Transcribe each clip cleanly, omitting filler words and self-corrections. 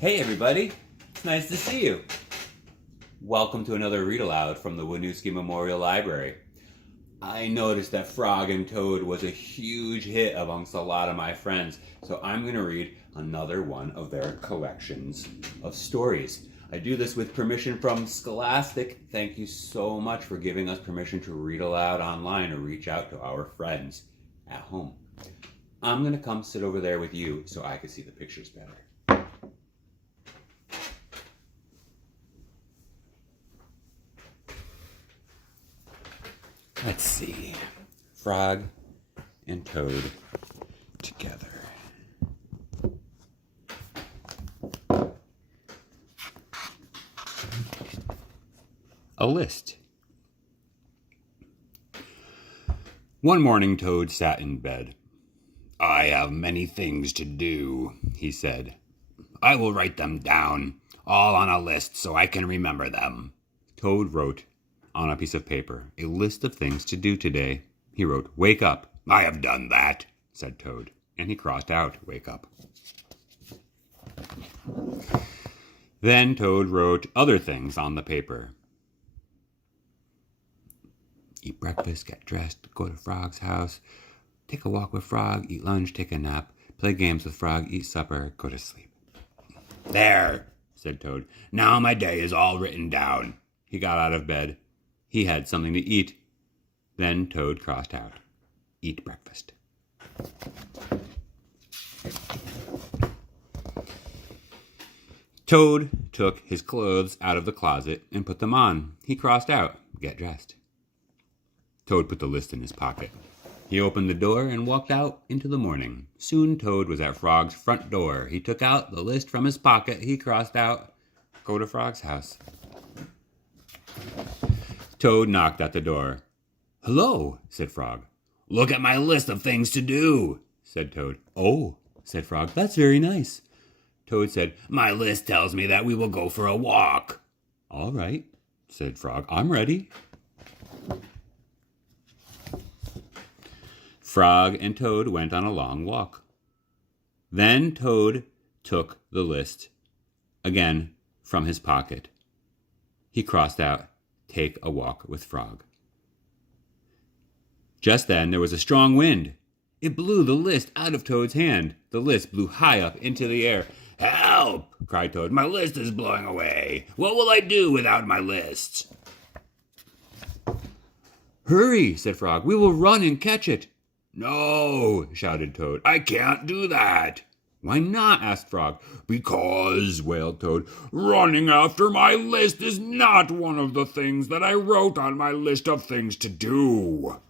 Hey everybody, it's nice to see you. Welcome to another read aloud from the Winooski Memorial Library. I noticed that Frog and Toad was a huge hit amongst a lot of my friends, so I'm going to read another one of their collections of stories. I do this with permission from Scholastic. Thank you so much for giving us permission to read aloud online or reach out to our friends at home. I'm going to come sit over there with you so I can see the pictures better. Let's see. Frog and Toad together. A list. One morning, Toad sat in bed. "I have many things to do," he said. "I will write them down, all on a list so I can remember them." Toad wrote on a piece of paper a list of things to do today. He wrote, "Wake up." "I have done that," said Toad, and he crossed out "wake up." Then Toad wrote other things on the paper. Eat breakfast, get dressed, go to Frog's house, take a walk with Frog, eat lunch, take a nap, play games with Frog, eat supper, go to sleep. "There," said Toad. "Now my day is all written down." He got out of bed. He had something to eat. Then Toad crossed out, "Eat breakfast." Toad took his clothes out of the closet and put them on. He crossed out, "Get dressed." Toad put the list in his pocket. He opened the door and walked out into the morning. Soon Toad was at Frog's front door. He took out the list from his pocket. He crossed out, "Go to Frog's house." Toad knocked at the door. "Hello," said Frog. "Look at my list of things to do," said Toad. "Oh," said Frog, "that's very nice." Toad said, "My list tells me that we will go for a walk." "All right," said Frog, "I'm ready." Frog and Toad went on a long walk. Then Toad took the list again from his pocket. He crossed out, "Take a walk with Frog." Just then there was a strong wind. It blew the list out of Toad's hand. The list blew high up into the air. "Help!" cried Toad. "My list is blowing away. What will I do without my list?" "Hurry," said Frog. "We will run and catch it." "No," shouted Toad. "I can't do that." "Why not?" asked Frog. "Because," wailed Toad, "running after my list is not one of the things that I wrote on my list of things to do."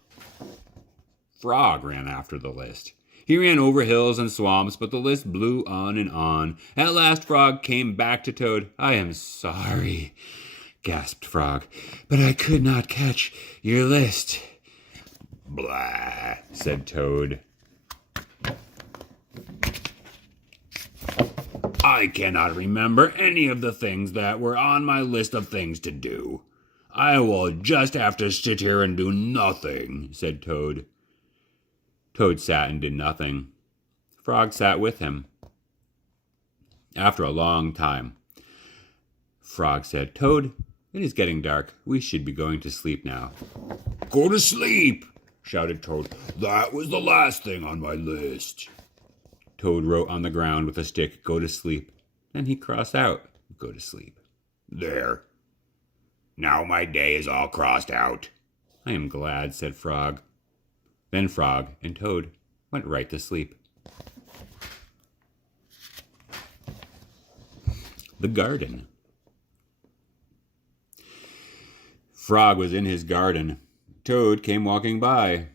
Frog ran after the list. He ran over hills and swamps, but the list blew on and on. At last Frog came back to Toad. "I am sorry," gasped Frog, "but I could not catch your list." "Blah," said Toad. "I cannot remember any of the things that were on my list of things to do. I will just have to sit here and do nothing," said Toad. Toad sat and did nothing. Frog sat with him. After a long time, Frog said, "Toad, it is getting dark. We should be going to sleep now." "Go to sleep," shouted Toad. "That was the last thing on my list." Toad wrote on the ground with a stick, "Go to sleep." Then he crossed out, "Go to sleep." "There. Now my day is all crossed out." "I am glad," said Frog. Then Frog and Toad went right to sleep. The garden. Frog was in his garden. Toad came walking by.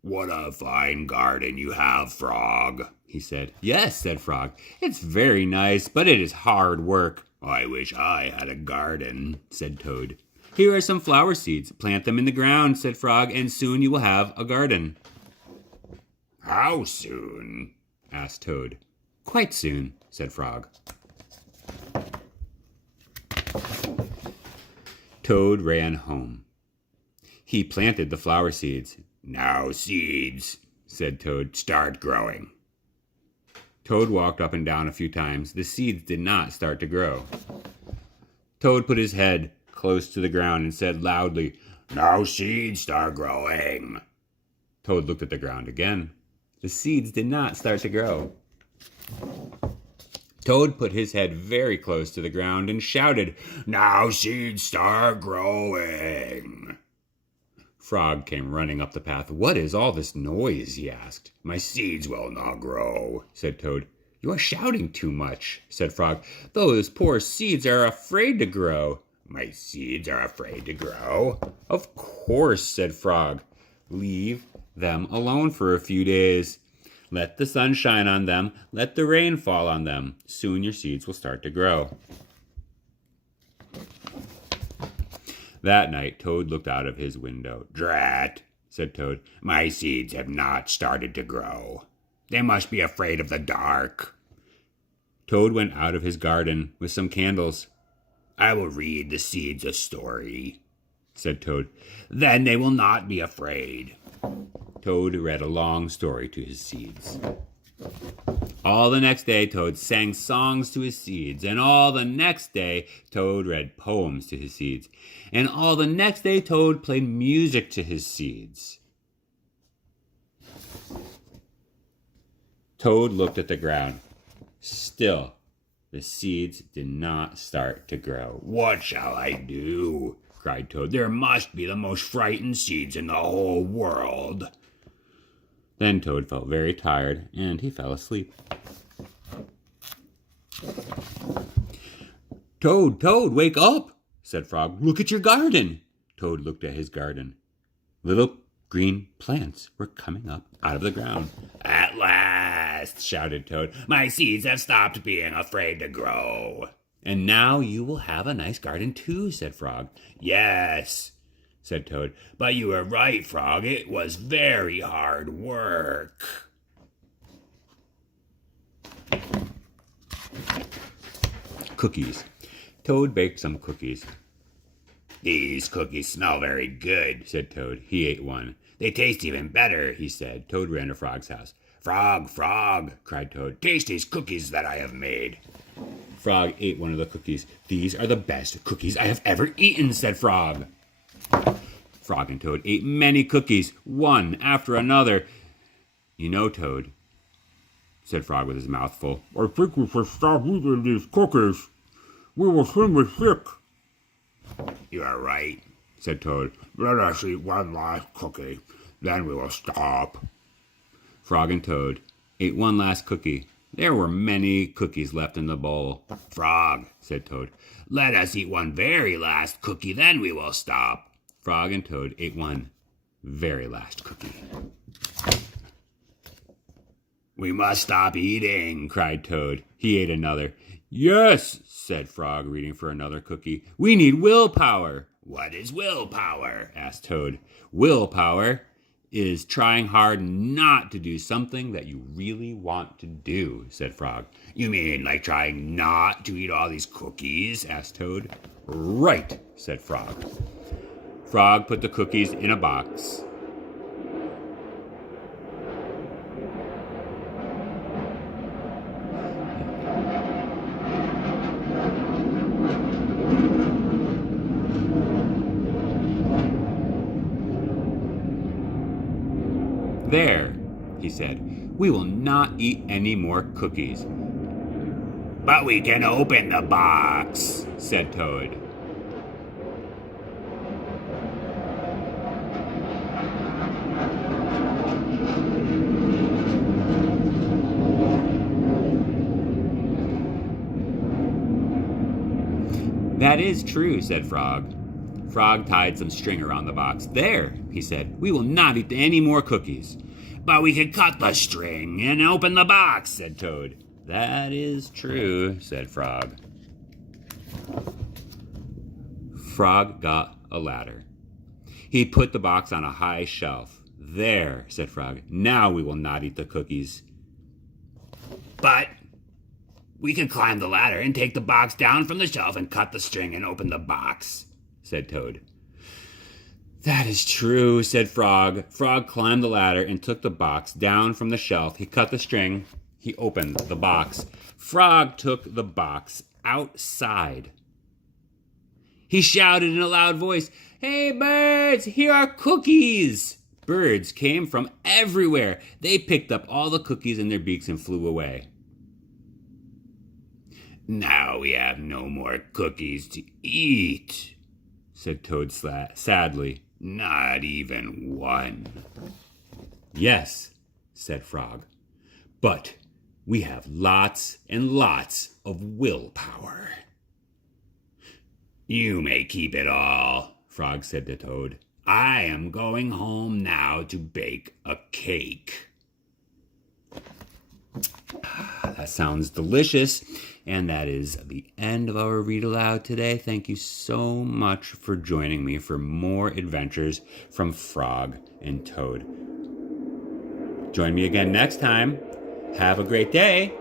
"What a fine garden you have, Frog," he said. "Yes," said Frog. "It's very nice, but it is hard work." "I wish I had a garden," said Toad. "Here are some flower seeds. Plant them in the ground," said Frog, "and soon you will have a garden." "How soon?" asked Toad. "Quite soon," said Frog. Toad ran home. He planted the flower seeds. "Now seeds," said Toad, "start growing." Toad walked up and down a few times. The seeds did not start to grow. Toad put his head close to the ground and said loudly, "Now seeds start growing." Toad looked at the ground again. The seeds did not start to grow. Toad put his head very close to the ground and shouted, "Now seeds start growing." Frog came running up the path. "What is all this noise?" he asked. "My seeds will not grow," said Toad. "You are shouting too much," said Frog. "Those poor seeds are afraid to grow." "My seeds are afraid to grow?" "Of course," said Frog. "Leave them alone for a few days. Let the sun shine on them. Let the rain fall on them. Soon your seeds will start to grow." That night, Toad looked out of his window. "Drat," said Toad. "My seeds have not started to grow. They must be afraid of the dark." Toad went out of his garden with some candles. "I will read the seeds a story," said Toad. "Then they will not be afraid." Toad read a long story to his seeds. All the next day, Toad sang songs to his seeds, and all the next day, Toad read poems to his seeds, and all the next day, Toad played music to his seeds. Toad looked at the ground. Still, the seeds did not start to grow. "What shall I do?" cried Toad. "There must be the most frightened seeds in the whole world." Then Toad felt very tired, and he fell asleep. "Toad, Toad, wake up," said Frog. "Look at your garden." Toad looked at his garden. Little green plants were coming up out of the ground. "At last," shouted Toad, "my seeds have stopped being afraid to grow." "And now you will have a nice garden too," said Frog. "Yes," said Toad, "but you were right, Frog. It was very hard work." Cookies. Toad baked some cookies. "These cookies smell very good," said Toad. He ate one. "They taste even better," he said. Toad ran to Frog's house. "Frog, Frog," cried Toad, "taste these cookies that I have made." Frog ate one of the cookies. "These are the best cookies I have ever eaten," said Frog. Frog and Toad ate many cookies, one after another. "You know, Toad," said Frog with his mouth full, "I think we should stop eating these cookies. We will soon be sick." "You are right," said Toad. "Let us eat one last cookie, then we will stop." Frog and Toad ate one last cookie. There were many cookies left in the bowl. "Frog," said Toad, "let us eat one very last cookie, then we will stop." Frog and Toad ate one very last cookie. "We must stop eating," cried Toad. He ate another. "Yes," said Frog, reaching for another cookie. "We need willpower." "What is willpower?" asked Toad. "Willpower is trying hard not to do something that you really want to do," said Frog. "You mean like trying not to eat all these cookies?" asked Toad. "Right," said Frog. Frog put the cookies in a box. "There," he said, "we will not eat any more cookies." "But we can open the box," said Toad. "That is true," said Frog. Frog tied some string around the box. "There," he said, "we will not eat any more cookies." "But we can cut the string and open the box," said Toad. "That is true," said Frog. Frog got a ladder. He put the box on a high shelf. "There," said Frog, "now we will not eat the cookies." "But we can climb the ladder and take the box down from the shelf and cut the string and open the box," said Toad. "That is true," said Frog. Frog climbed the ladder and took the box down from the shelf. He cut the string. He opened the box. Frog took the box outside. He shouted in a loud voice, "Hey, birds, here are cookies!" Birds came from everywhere. They picked up all the cookies in their beaks and flew away. "Now we have no more cookies to eat," said Toad sadly. "Not even one." "Yes," said Frog, "but we have lots and lots of willpower." "You may keep it all," Frog said to Toad. "I am going home now to bake a cake." That sounds delicious. And that is the end of our read aloud today. Thank you so much for joining me for more adventures from Frog and Toad. Join me again next time. Have a great day.